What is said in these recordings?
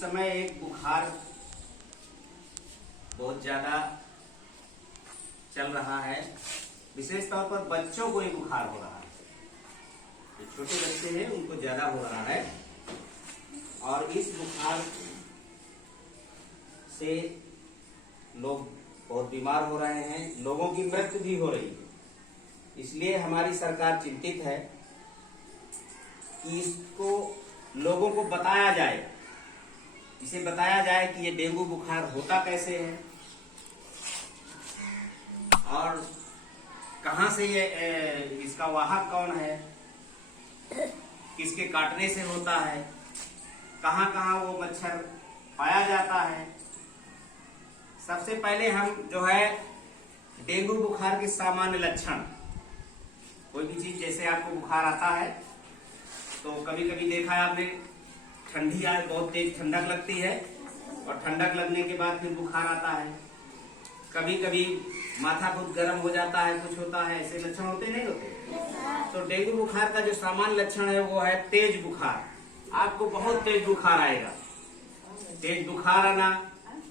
समय एक बुखार बहुत ज्यादा चल रहा है। विशेष तौर पर बच्चों को ये बुखार हो रहा है। जो छोटे बच्चे हैं उनको ज्यादा हो रहा है और इस बुखार से लोग बहुत बीमार हो रहे हैं, लोगों की मृत्यु भी हो रही है। इसलिए हमारी सरकार चिंतित है कि इसको लोगों को बताया जाए, इसे बताया जाए कि ये डेंगू बुखार होता कैसे है और कहां से ये इसका वाहक कौन है, किसके काटने से होता है, कहां कहां वो मच्छर पाया जाता है। सबसे पहले हम जो है डेंगू बुखार के सामान्य लक्षण, कोई भी चीज जैसे आपको बुखार आता है तो कभी कभी देखा है आपने, ठंडी आज बहुत तेज ठंडक लगती है और ठंडक लगने के बाद फिर बुखार आता है। कभी कभी माथा बहुत गर्म हो जाता है, कुछ होता है, ऐसे लक्षण होते नहीं होते। तो डेंगू बुखार का जो सामान्य लक्षण है वो है तेज बुखार। आपको बहुत तेज बुखार आएगा, तेज बुखार आना,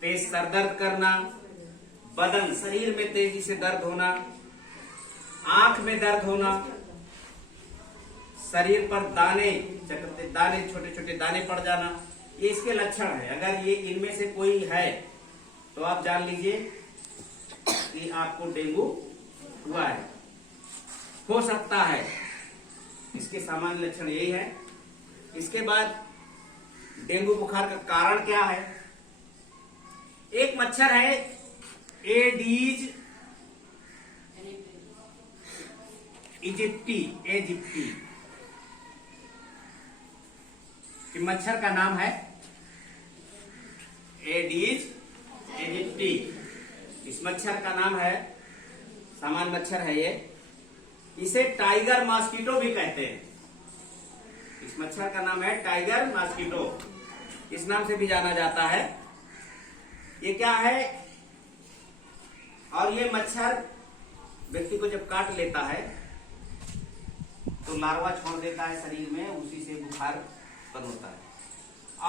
तेज सर दर्द करना, बदन शरीर में तेजी से दर्द होना, आंख में दर्द होना, शरीर पर दाने छोटे छोटे दाने पड़ जाना, ये इसके लक्षण है। अगर ये इनमें से कोई है तो आप जान लीजिए कि आपको डेंगू हुआ है, हो सकता है। इसके सामान्य लक्षण यही है। इसके बाद डेंगू बुखार का कारण क्या है? एक मच्छर है एडीज इजिप्टी, मच्छर का नाम है एडीज इजिप्टी। इस मच्छर का नाम है, सामान्य मच्छर है ये। इसे टाइगर मॉस्किटो भी कहते हैं। इस मच्छर का नाम है टाइगर मॉस्किटो, इस नाम से भी जाना जाता है। ये क्या है? और ये मच्छर व्यक्ति को जब काट लेता है तो लार्वा छोड़ देता है शरीर में, उसी से बुखार उत्पन्न होता है।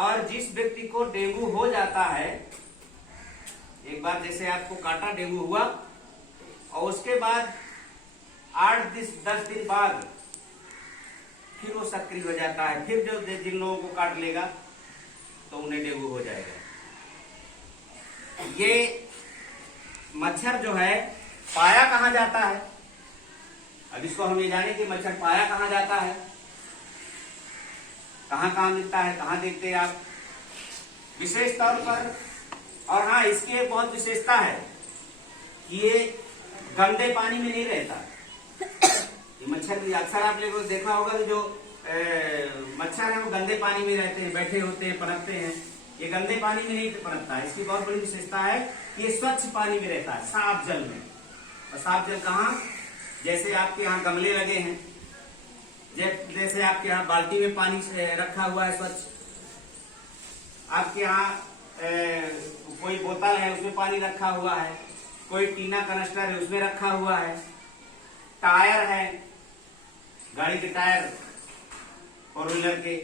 और जिस व्यक्ति को डेंगू हो जाता है, एक बार जैसे आपको काटा, डेंगू हुआ, और उसके बाद 8-10 दिन बाद फिर वो सक्रिय हो जाता है। फिर जो जिन लोगों को काट लेगा तो उन्हें डेंगू हो जाएगा। ये मच्छर जो है पाया कहां जाता है? अब इसको हम ये जाने कि मच्छर पाया कहां जाता है, कहां कहां मिलता है, कहां देखते हैं आप? विशेष तौर पर, और हाँ, इसकी एक बहुत विशेषता है कि ये गंदे पानी में नहीं रहता। ये मच्छर भी अक्सर आप लोगों ने देखा होगा कि जो मच्छर है वो गंदे पानी में रहते हैं, बैठे होते हैं, पनपते हैं। ये गंदे पानी में नहीं पनपता है। इसकी बहुत बड़ी विशेषता है कि ये स्वच्छ पानी में रहता है, साफ जल में। और साफ जल कहाँ? जैसे आपके यहाँ गमले लगे हैं, जैसे आपके यहाँ बाल्टी में पानी रखा हुआ है स्वच्छ, आपके यहाँ कोई बोतल है उसमें पानी रखा हुआ है, कोई टीना कनस्टर है उसमें रखा हुआ है, टायर है, गाड़ी के टायर, फोर व्हीलर के,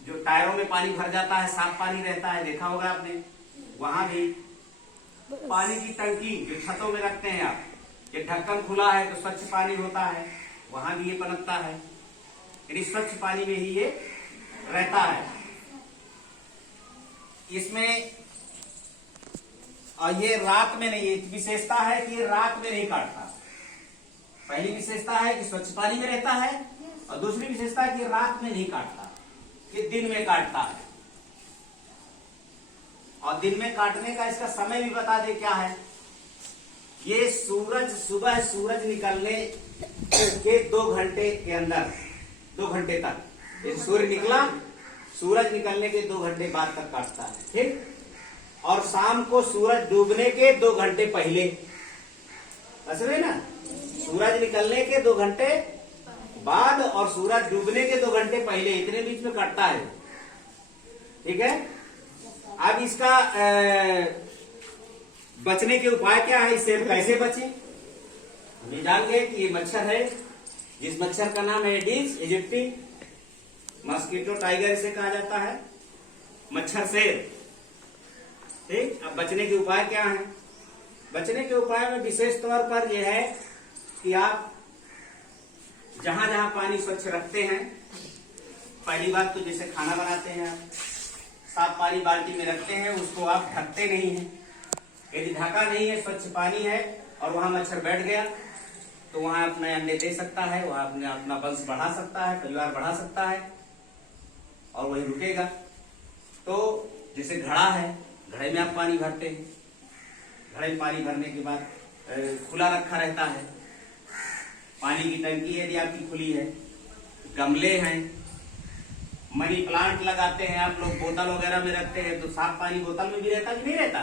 जो टायरों में पानी भर जाता है, साफ पानी रहता है, देखा होगा आपने। वहां भी पानी की टंकी जो छतों में रखते हैं आप, ये ढक्कन खुला है तो स्वच्छ पानी होता है, वहां भी ये पनपता है। यानी स्वच्छ पानी में ही ये रहता है। इसमें और ये रात में नहीं, एक विशेषता है कि ये रात में नहीं काटता। पहली विशेषता है कि स्वच्छ पानी में रहता है, और दूसरी विशेषता है कि रात में नहीं काटता, ये दिन में काटता है। और दिन में काटने का इसका समय भी बता दे क्या है? ये सुबह सूरज निकलने के 2 घंटे के अंदर, 2 घंटे तक, जैसे सूर्य निकला, सूरज निकलने के 2 घंटे बाद तक काटता है, ठीक। और शाम को सूरज डूबने के 2 घंटे पहले, समझ ना, सूरज निकलने के 2 घंटे बाद और सूरज डूबने के 2 घंटे पहले, इतने बीच में काटता है, ठीक है। अब इसका बचने के उपाय क्या है, इससे कैसे बचे? हम ये जान गए कि ये मच्छर है, जिस मच्छर का नाम है एडीज इजिप्टी मॉस्किटो टाइगर इसे कहा जाता है। मच्छर से। ठीक, अब बचने के उपाय क्या है? बचने के उपाय में विशेष तौर पर यह है कि आप जहां जहां पानी स्वच्छ रखते हैं, पहली बात तो जैसे खाना बनाते हैं आप साफ पानी बाल्टी में रखते हैं, उसको आप ढकते नहीं हैं। यदि ढका नहीं है, स्वच्छ पानी है और वहां मच्छर बैठ गया तो वहां अपने अंडे दे सकता है, वहां अपना वंश बढ़ा सकता है, परिवार बढ़ा सकता है और वही रुकेगा। तो जैसे घड़ा है, घड़े में आप पानी भरते हैं, घड़े में पानी भरने के बाद खुला रखा रहता है। पानी की टंकी यदि आपकी खुली है, गमले हैं, मनी प्लांट लगाते हैं आप लोग, बोतल वगैरह में रखते हैं, तो साफ पानी बोतल में भी रहता कि नहीं रहता?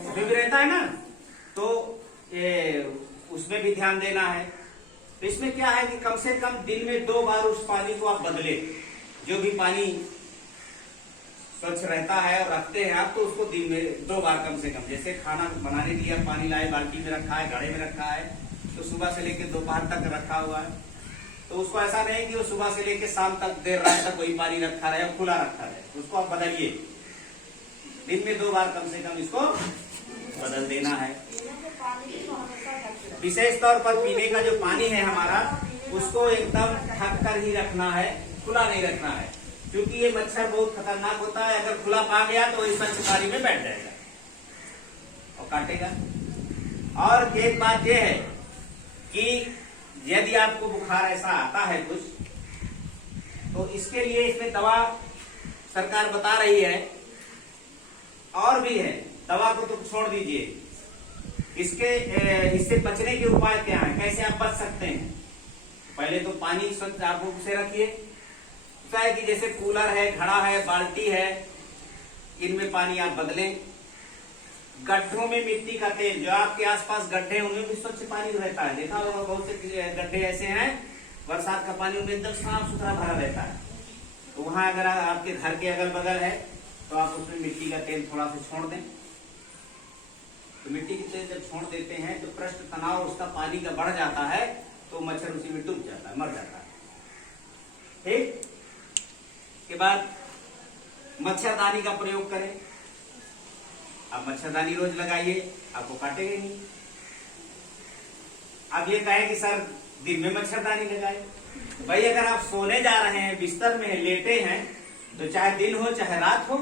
उसमें भी रहता है ना। तो उसमें भी ध्यान देना है। तो इसमें क्या है कि कम से कम दिन में 2 बार उस पानी को आप बदले। जो भी पानी स्वच्छ रहता है और रखते हैं आप, तो उसको दिन में 2 बार कम से कम। जैसे खाना बनाने के लिए आप पानी लाए, बाल्टी में रखा है, घड़े में रखा है, तो सुबह से लेकर दोपहर तक रखा हुआ है, तो उसको ऐसा नहीं कि वो सुबह से लेकर शाम तक देर रात तक वही पानी रखा रहे, खुला रखा रहे। उसको आप बदलिए, दिन में 2 बार कम से कम इसको बदल देना है। विशेष तौर पर पीने का जो पानी है हमारा, उसको एकदम ढक कर ही रखना है, खुला नहीं रखना है, क्योंकि ये मच्छर बहुत खतरनाक होता है। अगर खुला पा गया तो इस स्वच्छ में बैठ जाएगा और काटेगा। और एक बात यह है कि यदि आपको बुखार ऐसा आता है कुछ, तो इसके लिए इसमें दवा सरकार बता रही है, और भी है। दवा को तो छोड़ दीजिए, इससे बचने के उपाय क्या है, कैसे आप बच सकते हैं? पहले तो पानी स्वच्छ आप से रखिए। क्या है कि जैसे कूलर है, घड़ा है, बाल्टी है, इनमें पानी आप बदलें। गड्ढों में मिट्टी का तेल, जो आपके आसपास गड्ढे, उनमें भी स्वच्छ पानी रहता है। देखा होगा बहुत से गड्ढे ऐसे हैं, बरसात का पानी उनमें एकदम साफ सुथरा भरा रहता है। तो वहां अगर आपके घर के अगल बगल है, तो आप उसमें मिट्टी का तेल थोड़ा सा छोड़ दें। तो मिट्टी का तेल जब छोड़ देते हैं तो पृष्ठ तनाव उसका पानी का बढ़ जाता है, तो मच्छर उसी में डूब जाता है, मर जाता है। ठीक, के बाद मच्छरदानी का प्रयोग करें। आप मच्छरदानी रोज लगाइए, आपको काटेंगे नहीं। अब ये कहे कि सर दिन में मच्छरदानी लगाए, भाई अगर आप सोने जा रहे हैं, बिस्तर में लेटे हैं, तो चाहे दिन हो चाहे रात हो,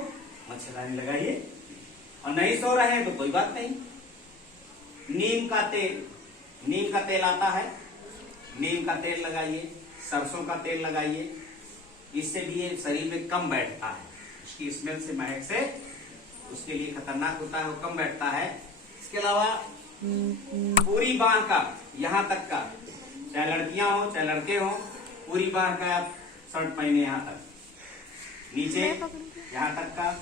मच्छरदानी लगाइए। और नहीं सो रहे हैं तो कोई बात नहीं। नीम का तेल आता है, नीम का तेल लगाइए, सरसों का तेल लगाइए। इससे भी ये शरीर में कम बैठता है, उसकी स्मेल से, महक से उसके लिए खतरनाक होता है, वो कम बैठता है। इसके अलावा पूरी बाह का, यहाँ तक का, चाहे लड़कियां हो चाहे लड़के हो, पूरी बाह का आप शर्ट पहने, यहाँ तक नीचे यहाँ तक का,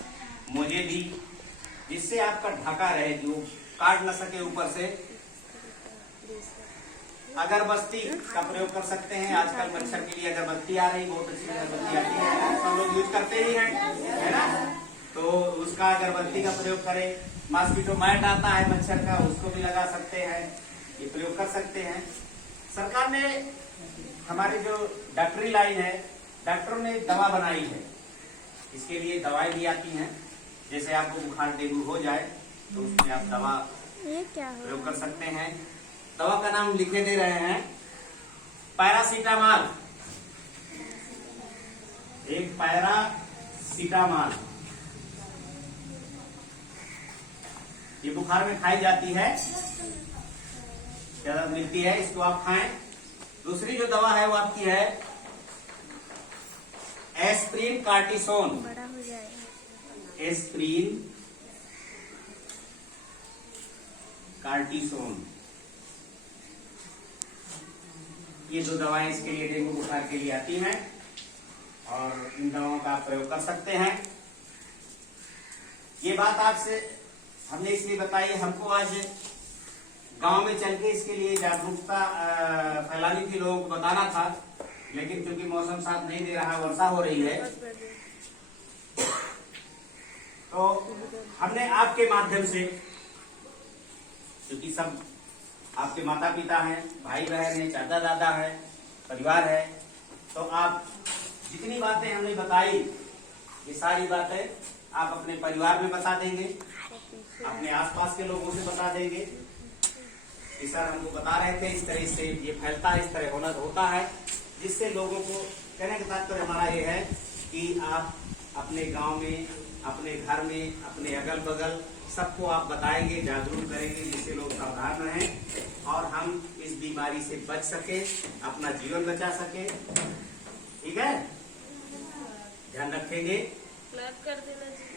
मोजे भी, जिससे आपका ढका रहे, जो काट न सके ऊपर से। अगरबत्ती का प्रयोग कर सकते हैं। आजकल मच्छर के लिए अगरबत्ती आ रही, बहुत अच्छी अगरबत्ती आती है, सब लोग यूज करते ही हैं, है ना। तो उसका अगरबत्ती का प्रयोग करें। मॉस्किटो मैट आता है मच्छर का, उसको भी लगा सकते हैं, ये प्रयोग कर सकते हैं। सरकार ने, हमारे जो डॉक्टरी लाइन है, डॉक्टरों ने दवा बनाई है, इसके लिए दवाई भी आती हैं। जैसे आपको बुखार डेंगू हो जाए तो उसमें आप दवा प्रयोग कर सकते हैं। दवा का नाम लिखे दे रहे हैं, पैरासीटामॉल। एक पैरासीटामॉल, ये बुखार में खाई जाती है, ज्यादा मिलती है, इसको आप खाएं। दूसरी जो दवा है वो आपकी है एस्प्रिन कार्टिसोन। एस्प्रिन कार्टिसोन, ये 2 दवाएं इसके लिए, डेंगू बुखार के लिए आती हैं, और इन दवाओं का आप प्रयोग कर सकते हैं। ये बात आपसे हमने इसलिए बताई, हमको आज गांव में चल के इसके लिए जागरूकता फैलानी थी, लोगों को बताना था, लेकिन क्योंकि मौसम साथ नहीं दे रहा, वर्षा हो रही है, तो हमने आपके माध्यम से, क्योंकि सब आपके माता पिता हैं, भाई बहन हैं, चाचा दादा है, परिवार है, तो आप जितनी बातें हमने बताई ये सारी बातें आप अपने परिवार में बता देंगे, अपने आसपास के लोगों से बता देंगे कि सर हमको बता रहे थे इस तरह से ये फैलता है, इस तरह होता है, जिससे लोगों को कहने का तात्पर्य हमारा ये है कि आप अपने गांव में, अपने घर में, अपने अगल बगल सबको आप बताएंगे, जागरूक करेंगे, जिससे लोग सावधान रहें और हम इस बीमारी से बच सके, अपना जीवन बचा सके। ठीक है, ध्यान रखेंगे। कर देना।